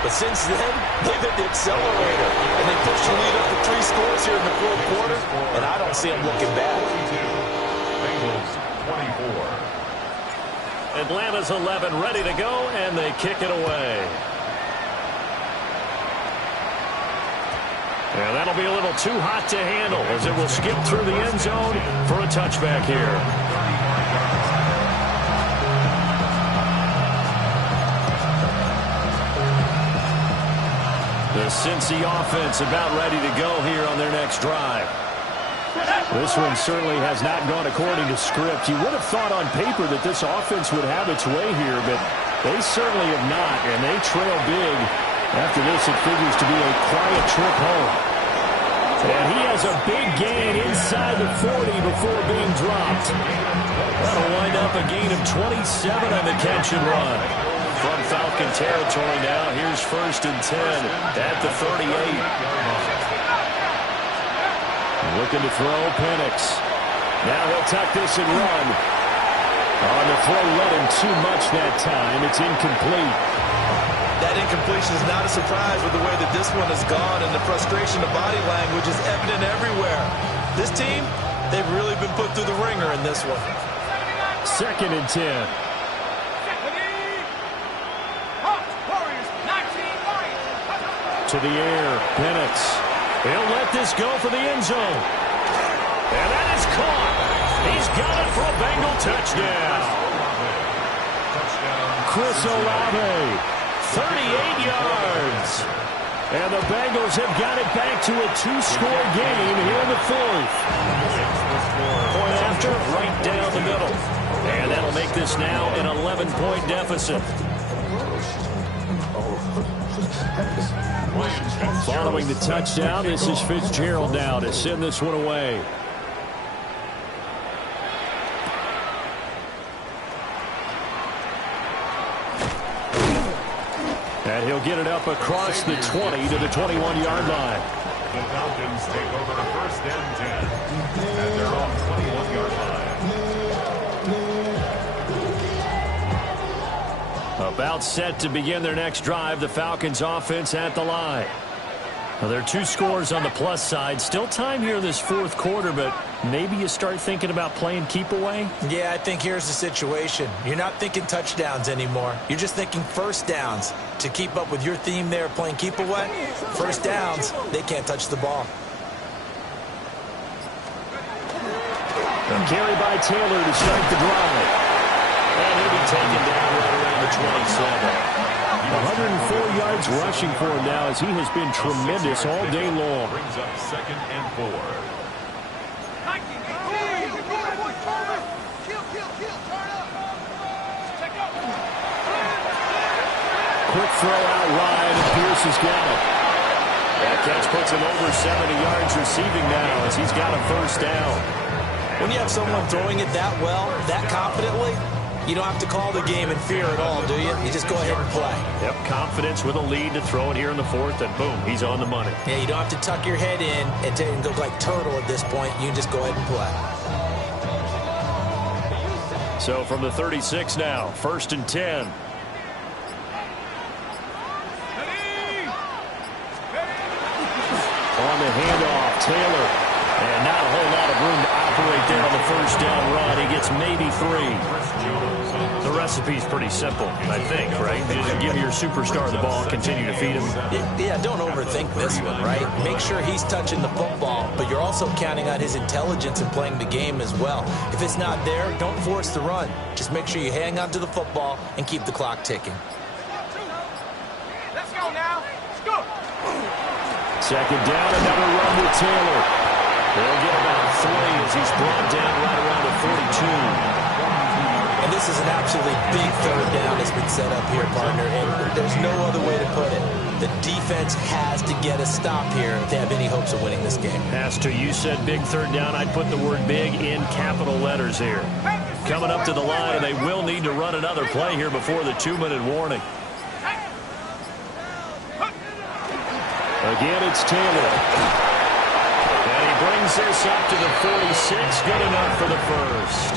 But since then, they've hit the accelerator. And they pushed the lead up to 3 scores here in the fourth quarter. And I don't see them looking back. Bengals 24. Atlanta's 11 ready to go, and they kick it away. And that'll be a little too hot to handle as it will skip through the end zone for a touchback here. The Cincy offense about ready to go here on their next drive. This one certainly has not gone according to script. You would have thought on paper that this offense would have its way here, but they certainly have not, and they trail big. After this, it figures to be a quiet trip home. And he has a big gain inside the 40 before being dropped. That'll wind up a gain of 27 on the catch and run. From Falcon territory now, here's 1st and 10 at the 38. Looking to throw, Penix. Now he'll tuck this and run. On the throw, led him too much that time. It's incomplete. That incompletion is not a surprise with the way that this one has gone, and the frustration of body language is evident everywhere. This team, they've really been put through the ringer in this one. 2nd and 10. To the air, Penix. He'll let this go for the end zone. And that is caught. He's got it for a Bengal touchdown. Chris Olave, 38 yards. And the Bengals have got it back to a 2-score game here in the 4th. Point after, right down the middle. And that'll make this now an 11-point deficit. Following the touchdown, this is Fitzgerald now to send this one away. And he'll get it up across the 20 to the 21-yard line. The Falcons take over 1st and 10 at their own 21-yard line. About set to begin their next drive, the Falcons offense at the line. Now, there are 2 scores on the plus side. Still time here in this 4th quarter, but maybe you start thinking about playing keep away? Yeah, I think here's the situation. You're not thinking touchdowns anymore. You're just thinking 1st downs. To keep up with your theme there, playing keep away, 1st downs, they can't touch the ball. A carry by Taylor to start the drive. And he'll be taken down right around the 27. 104 yards rushing for him now as he has been tremendous all day long. Brings up 2nd and 4. Quick throw out wide, and Pierce has got it. That catch puts him over 70 yards receiving now as he's got a 1st down. When you have someone throwing it that well, that confidently, you don't have to call the game in fear at all, do you? You just go ahead and play. Yep, confidence with a lead to throw it here in the 4th, and boom, he's on the money. Yeah, you don't have to tuck your head in and go like turtle at this point. You can just go ahead and play. So from the 36 now, 1st and 10. On the handoff, Taylor. And not a whole lot of room to operate there on the 1st down run. He gets maybe 3. The recipe's pretty simple, I think, right? Just give your superstar the ball, continue to feed him. Yeah, don't overthink this one, right? Make sure he's touching the football, but you're also counting on his intelligence in playing the game as well. If it's not there, don't force the run. Just make sure you hang on to the football and keep the clock ticking. Let's go now. Let's go. 2nd down, another run with Taylor. They'll get about 3 as he's brought down right around the 42. And this is an absolutely big 3rd down that's been set up here, partner, and there's no other way to put it. The defense has to get a stop here if they have any hopes of winning this game. Has to. You said big 3rd down. I'd put the word big in capital letters here. Coming up to the line, and they will need to run another play here before the 2-minute warning. Again, it's Taylor. And he brings this up to the 46. Good enough for the 1st.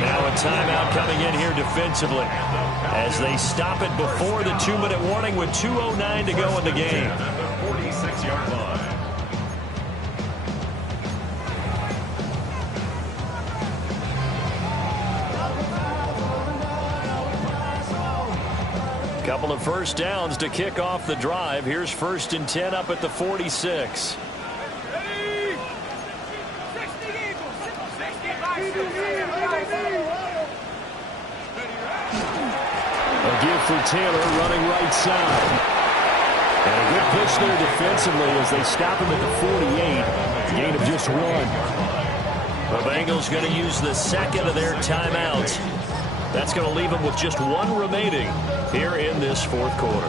Now a timeout coming in here defensively as they stop it before the 2-minute warning with 2:09 to go in the game. At the 46-yard line. Couple of first downs to kick off the drive. Here's 1st and 10 up at the 46. A give for Taylor running right side. And a good push there defensively as they stop him at the 48. Gain of just 1. The Bengals going to use the second of their timeouts. That's going to leave them with just 1 remaining here in this 4th quarter.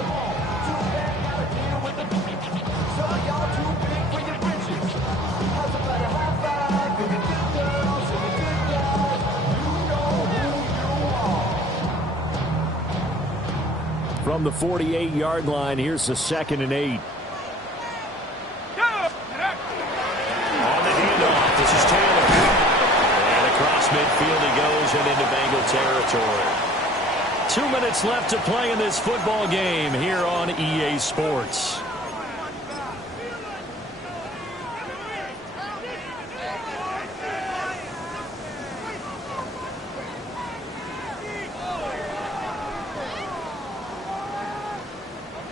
From the 48-yard line, here's the 2nd and 8. On the handoff, this is Taylor. And across midfield he goes and into Bengal territory. 2 minutes left to play in this football game here on EA Sports.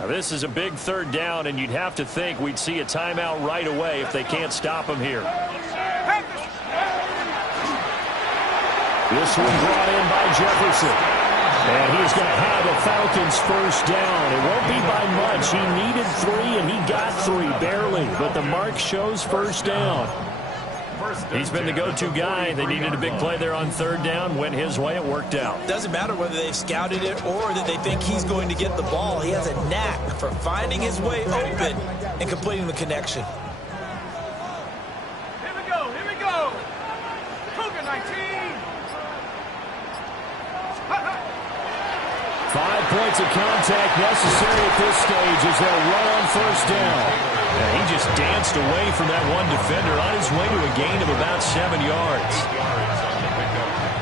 This is a big 3rd down, and you'd have to think we'd see a timeout right away if they can't stop him here. This one brought in by Jefferson. And he's going to have a Falcons 1st down. It won't be by much. He needed 3, and he got 3, barely. But the mark shows 1st down. He's been the go-to guy. They needed a big play there on 3rd down. Went his way. It worked out. Doesn't matter whether they've scouted it or that they think he's going to get the ball. He has a knack for finding his way open and completing the connection. Here we go. Here we go. Cougar 19. 5 points of contact necessary at this stage as they'll run on 1st down. Yeah, he just danced away from that one defender on his way to a gain of about 7 yards.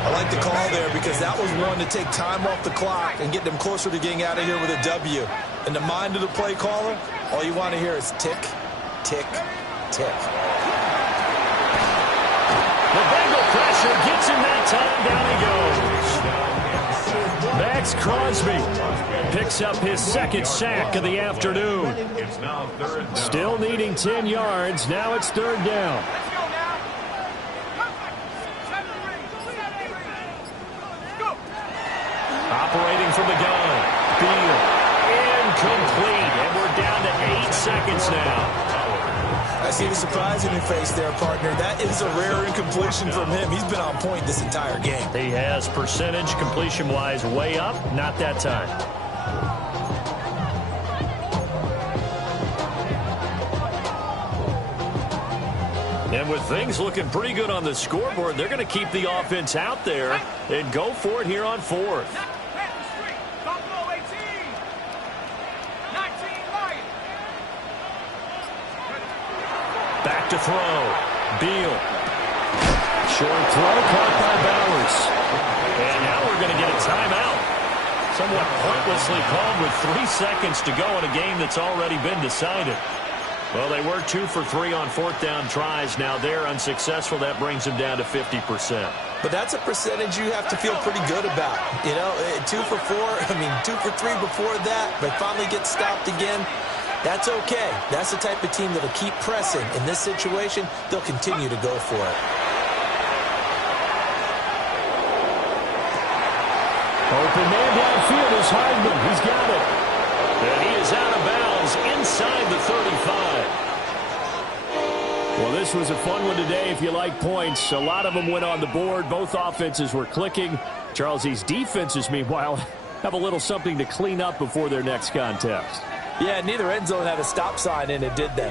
I like the call there because that was one to take time off the clock and get them closer to getting out of here with a W. In the mind of the play caller, all you want to hear is tick, tick, tick. The Bengal pressure gets him that time. Down he goes. Max Crosby picks up his 2nd sack of the afternoon. It's now 3rd down. Still needing 10 yards. Now it's 3rd down. Let's go now. Go. Operating from the gun. Beal. Incomplete. And we're down to 8 seconds now. I see the surprise in your face there, partner. That is a rare incompletion from him. He's been on point this entire game. He has percentage completion-wise way up. Not that time. And with things looking pretty good on the scoreboard, they're going to keep the offense out there and go for it here on 4th. Back to throw. Beal. Short throw caught by Bowers. And now we're going to get a timeout. Somewhat pointlessly called with 3 seconds to go in a game that's already been decided. Well, they were 2 for 3 on 4th down tries. Now they're unsuccessful. That brings them down to 50%. But that's a percentage you have to feel pretty good about. You know, 2 for 4, 2 for 3 before that, but finally get stopped again. That's okay. That's the type of team that'll keep pressing. In this situation, they'll continue to go for it. Open man downfield is Hardman. He's got it. And he is out of bounds inside the 35. Well, this was a fun one today if you like points. A lot of them went on the board. Both offenses were clicking. Charles, these defenses, meanwhile, have a little something to clean up before their next contest. Yeah, neither end zone had a stop sign in it, did they?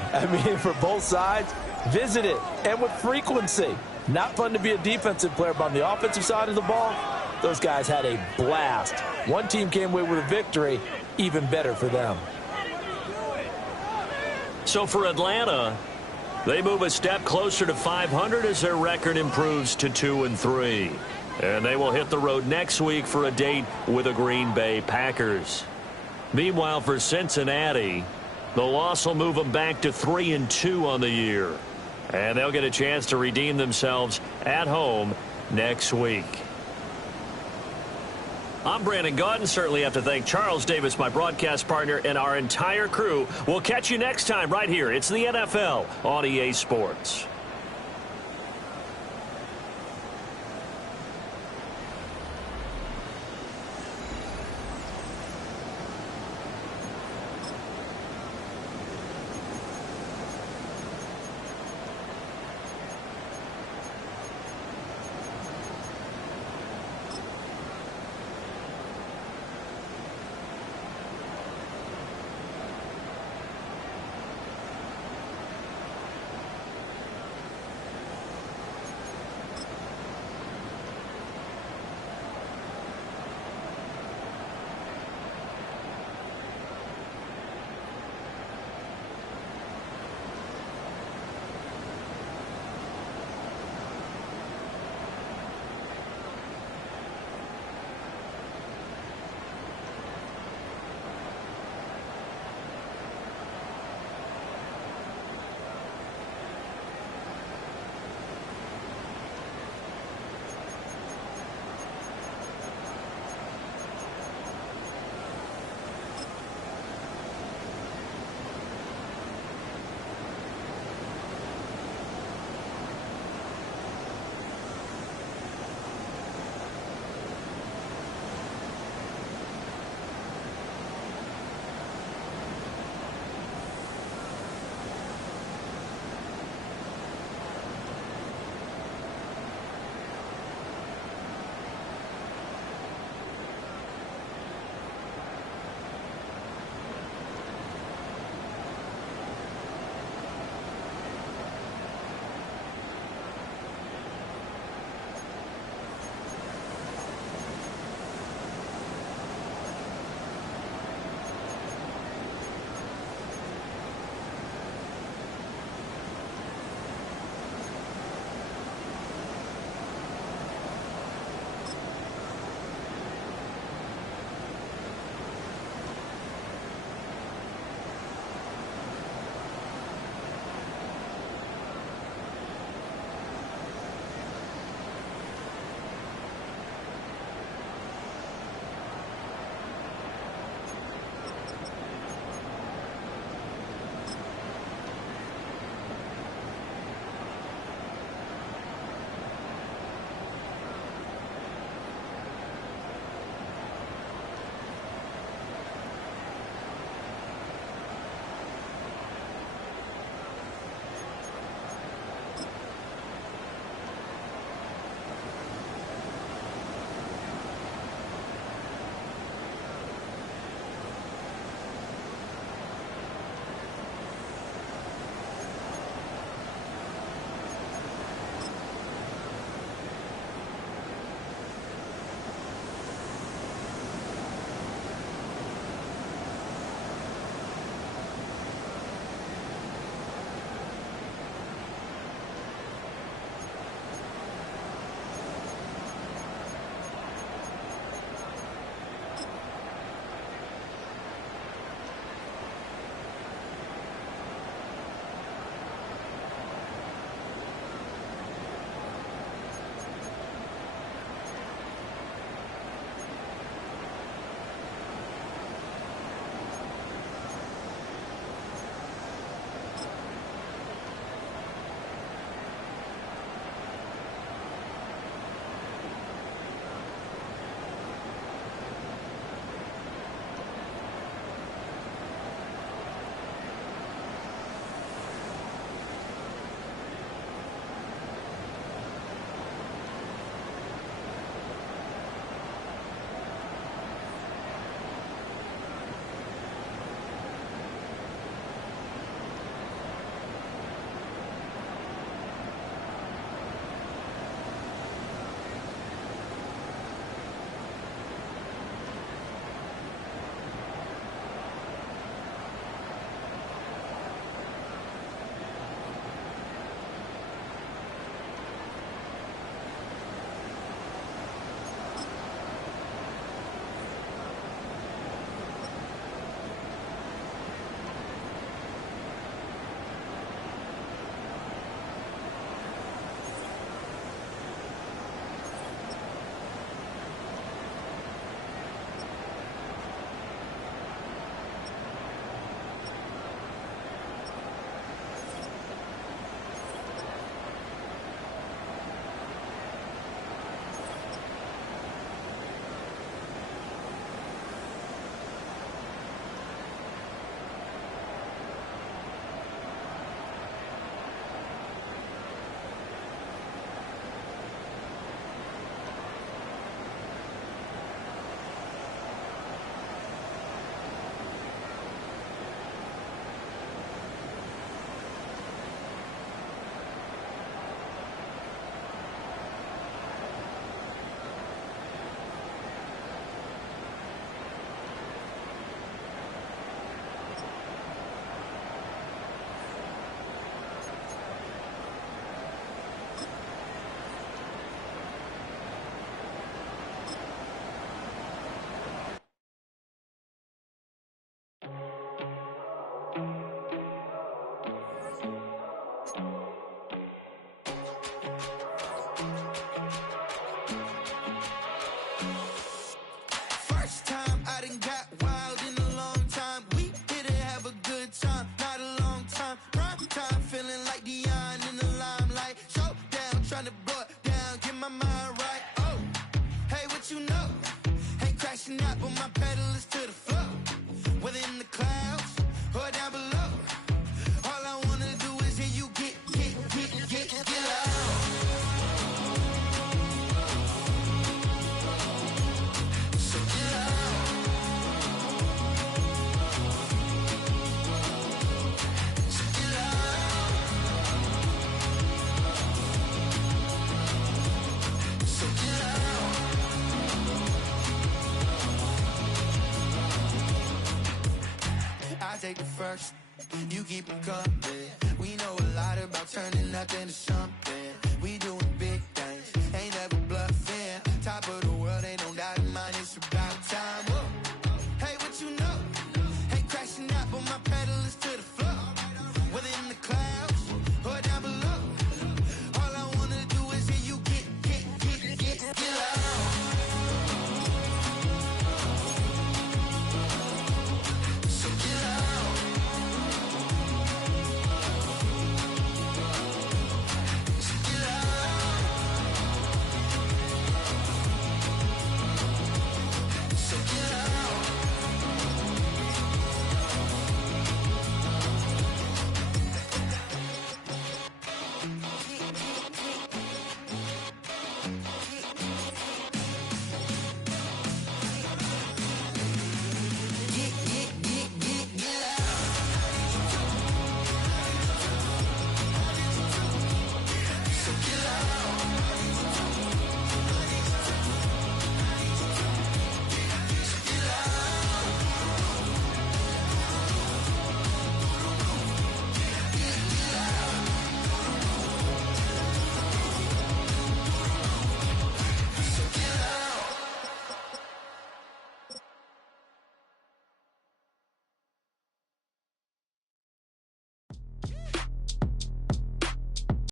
For both sides, visit it, and with frequency. Not fun to be a defensive player, but on the offensive side of the ball, those guys had a blast. One team came away with a victory, even better for them. So for Atlanta, they move a step closer to 500 as their record improves to 2-3. And they will hit the road next week for a date with the Green Bay Packers. Meanwhile, for Cincinnati, the loss will move them back to 3-2 on the year. And they'll get a chance to redeem themselves at home next week. I'm Brandon Gaudin. Certainly have to thank Charles Davis, my broadcast partner, and our entire crew. We'll catch you next time right here. It's the NFL on EA Sports. pushing up, but my pedal is to the floor. Whether in the clouds or down below, all I wanna do is hear you get loud. So get loud. So get loud. So get loud. I take the first, you keep it company. We know a lot about turning nothing to something. We doing